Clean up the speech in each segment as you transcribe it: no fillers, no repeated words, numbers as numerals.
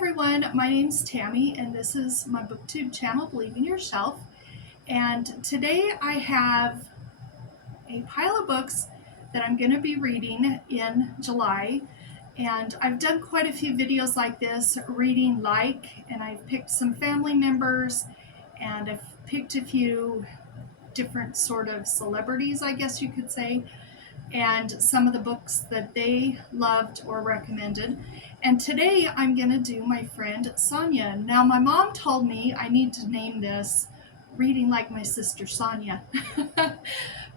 everyone, my name's Tammy and this is my booktube channel, Believe in Yourself. And today I have a pile of books that I'm going to be reading in July. And I've done quite a few videos like this, reading and I've picked some family members and I've picked a few different sort of celebrities, I guess you could say, and some of the books that they loved or recommended. And today I'm going to do my friend Sonia. Now, my mom told me I need to name this Reading Like My Sister Sonia.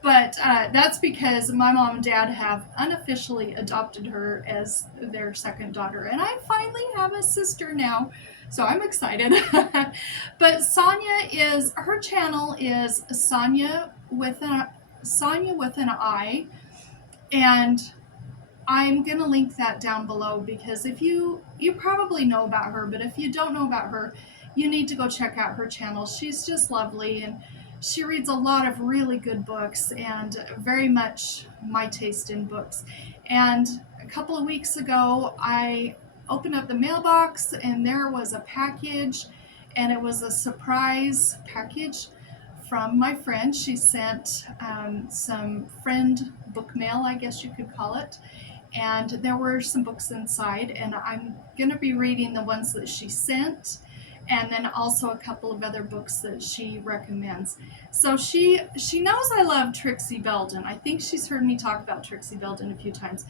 But that's because my mom and dad have unofficially adopted her as their second daughter. And I finally have a sister now. So I'm excited. But her channel is Sonia with an I. And I'm going to link that down below because if you probably know about her, but if you don't know about her, you need to go check out her channel. She's just lovely and she reads a lot of really good books and very much my taste in books. And a couple of weeks ago, I opened up the mailbox and there was a package, and it was a surprise package from my friend. She sent some friend book mail, I guess you could call it, and there were some books inside, and I'm going to be reading the ones that she sent, and then also a couple of other books that she recommends. So she knows I love Trixie Beldon. I think she's heard me talk about Trixie Beldon a few times,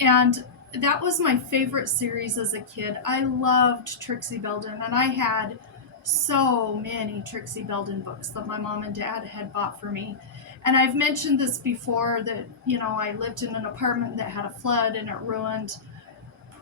and that was my favorite series as a kid. I loved Trixie Beldon, and I had so many Trixie Beldon books that my mom and dad had bought for me. And I've mentioned this before that, I lived in an apartment that had a flood and it ruined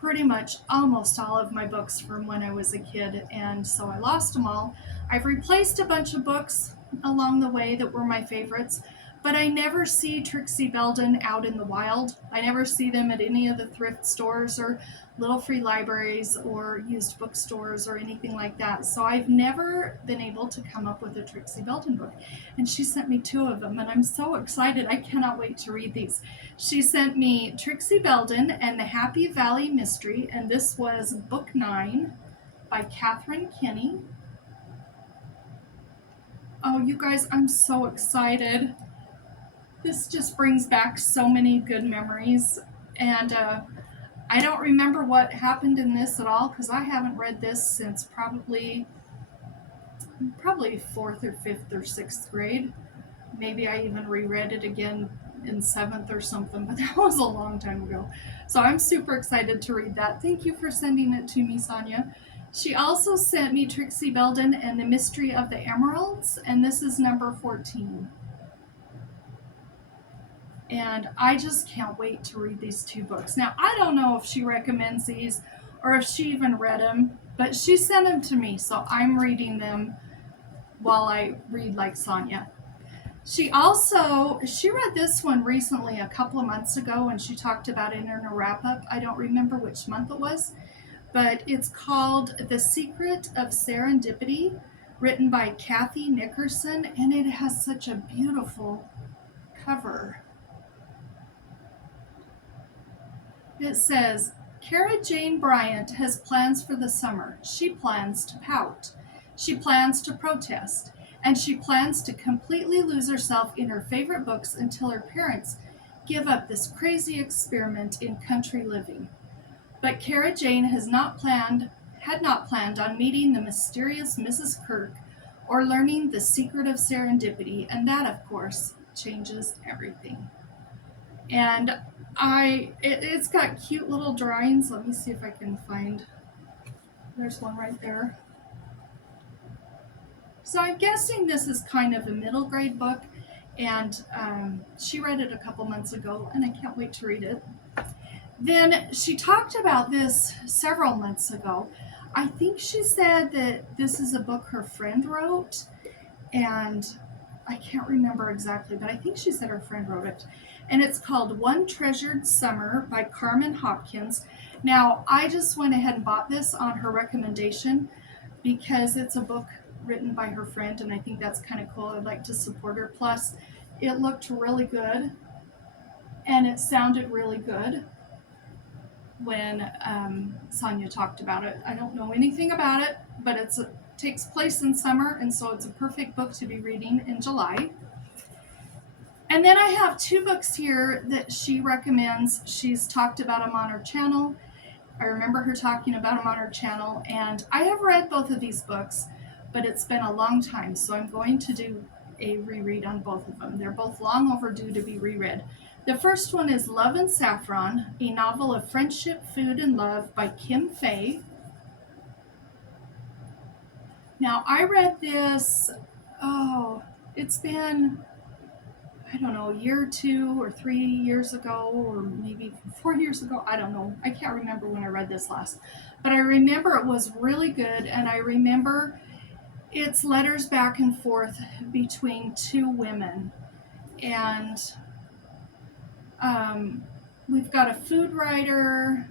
pretty much almost all of my books from when I was a kid. And so I lost them all. I've replaced a bunch of books along the way that were my favorites, but I never see Trixie Beldon out in the wild. I never see them at any of the thrift stores or little free libraries or used bookstores or anything like that. So I've never been able to come up with a Trixie Beldon book. And she sent me 2 of them, and I'm so excited. I cannot wait to read these. She sent me Trixie Beldon and the Happy Valley Mystery, and this was book 9 by Kathryn Kinney. Oh, you guys, I'm so excited. This just brings back so many good memories, and I don't remember what happened in this at all because I haven't read this since probably 4th or 5th or 6th grade. Maybe I even reread it again in 7th or something, but that was a long time ago. So I'm super excited to read that. Thank you for sending it to me, Sonia. She also sent me Trixie Beldon and the Mystery of the Emeralds, and this is number 14. And I just can't wait to read these 2 books. Now, I don't know if she recommends these or if she even read them, but she sent them to me, so I'm reading them while I read like Sonia. She read this one recently, a couple of months ago, and she talked about it in her wrap-up. I don't remember which month it was, but it's called The Secret of Serendipity, written by Kathy Nickerson, and it has such a beautiful cover. It says, Cara Jane Bryant has plans for the summer. She plans to pout. She plans to protest. And she plans to completely lose herself in her favorite books until her parents give up this crazy experiment in country living. But Cara Jane had not planned on meeting the mysterious Mrs. Kirk or learning the secret of serendipity, and that, of course, changes everything. And it's got cute little drawings. Let me see if I can find. There's one right there. So I'm guessing this is kind of a middle grade book, and she read it a couple months ago, and I can't wait to read it. Then she talked about this several months ago. I think she said that this is a book her friend wrote, and I can't remember exactly, but I think she said her friend wrote it. And it's called One Treasured Summer by Carmen Hopkins. Now, I just went ahead and bought this on her recommendation because it's a book written by her friend, and I think that's kind of cool. I'd like to support her. Plus, it looked really good, and it sounded really good. when Sonia talked about it. I don't know anything about it, but it takes place in summer, and so it's a perfect book to be reading in July. And then I have two books here that she recommends. She's talked about them on her channel. I remember her talking about them on her channel, and I have read both of these books, but it's been a long time, so I'm going to do a reread on both of them. They're both long overdue to be reread. The first one is Love and Saffron, a novel of friendship, food, and love by Kim Fay. Now, I read this, it's been, I don't know, a year or 2 or 3 years ago, or maybe 4 years ago. I don't know. I can't remember when I read this last. But I remember it was really good, and I remember it's letters back and forth between two women. And we've got a food writer,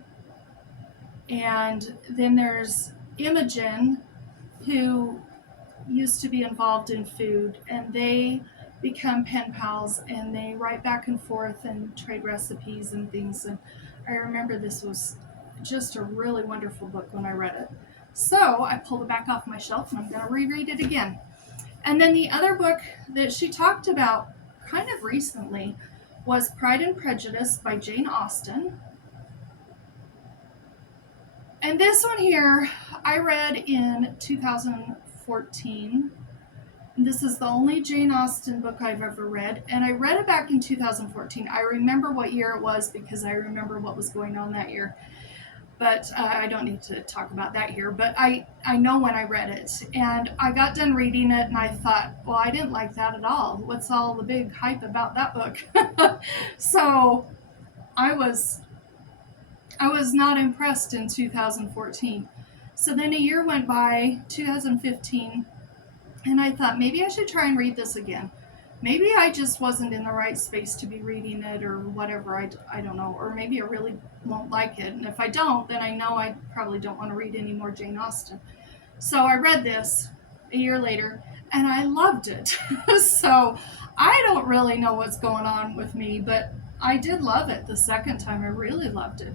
and then there's Imogen, who used to be involved in food, and they become pen pals, and they write back and forth and trade recipes and things. And I remember this was just a really wonderful book when I read it. So I pulled it back off my shelf, and I'm going to reread it again. And then the other book that she talked about kind of recently was Pride and Prejudice by Jane Austen. And this one here I read in 2014. This is the only Jane Austen book I've ever read, and I read it back in 2014. I remember what year it was because I remember what was going on that year. But I don't need to talk about that here. But I know when I read it, and I got done reading it, and I thought, well, I didn't like that at all. What's all the big hype about that book? So I was not impressed in 2014. So then a year went by, 2015, and I thought maybe I should try and read this again. Maybe I just wasn't in the right space to be reading it, or whatever. I don't know. Or maybe I really won't like it. And if I don't, then I know I probably don't want to read any more Jane Austen. So I read this a year later, and I loved it. So I don't really know what's going on with me, but I did love it the second time. I really loved it.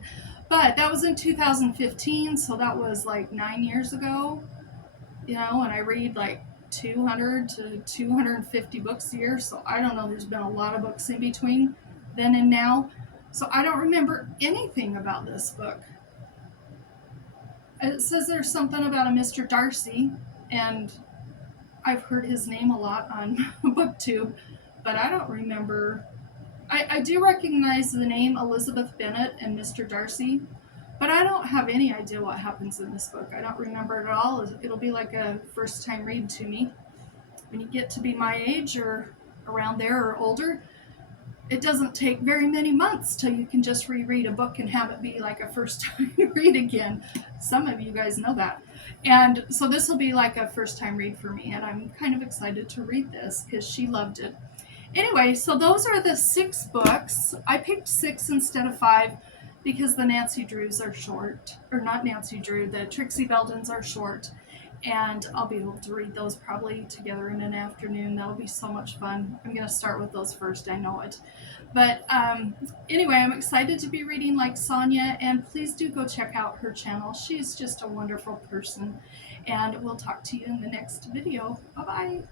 But that was in 2015, so that was like 9 years ago, and I read like 200 to 250 books a year, so I don't know, there's been a lot of books in between then and now, so I don't remember anything about this book. It says there's something about a Mr. Darcy, and I've heard his name a lot on BookTube, but I don't remember. I do recognize the name Elizabeth Bennet and Mr. Darcy, but I don't have any idea what happens in this book. I don't remember it at all. It'll be like a first time read to me. When you get to be my age or around there or older, it doesn't take very many months till you can just reread a book and have it be like a first time read again. Some of you guys know that. And so this will be like a first time read for me, and I'm kind of excited to read this because she loved it. Anyway, so those are the 6 books. I picked 6 instead of 5 because the Nancy Drews are short, or not Nancy Drew, the Trixie Beldons are short, and I'll be able to read those probably together in an afternoon. That'll be so much fun. I'm going to start with those first, I know it. But anyway, I'm excited to be reading like Sonia, and please do go check out her channel. She's just a wonderful person, and we'll talk to you in the next video. Bye-bye.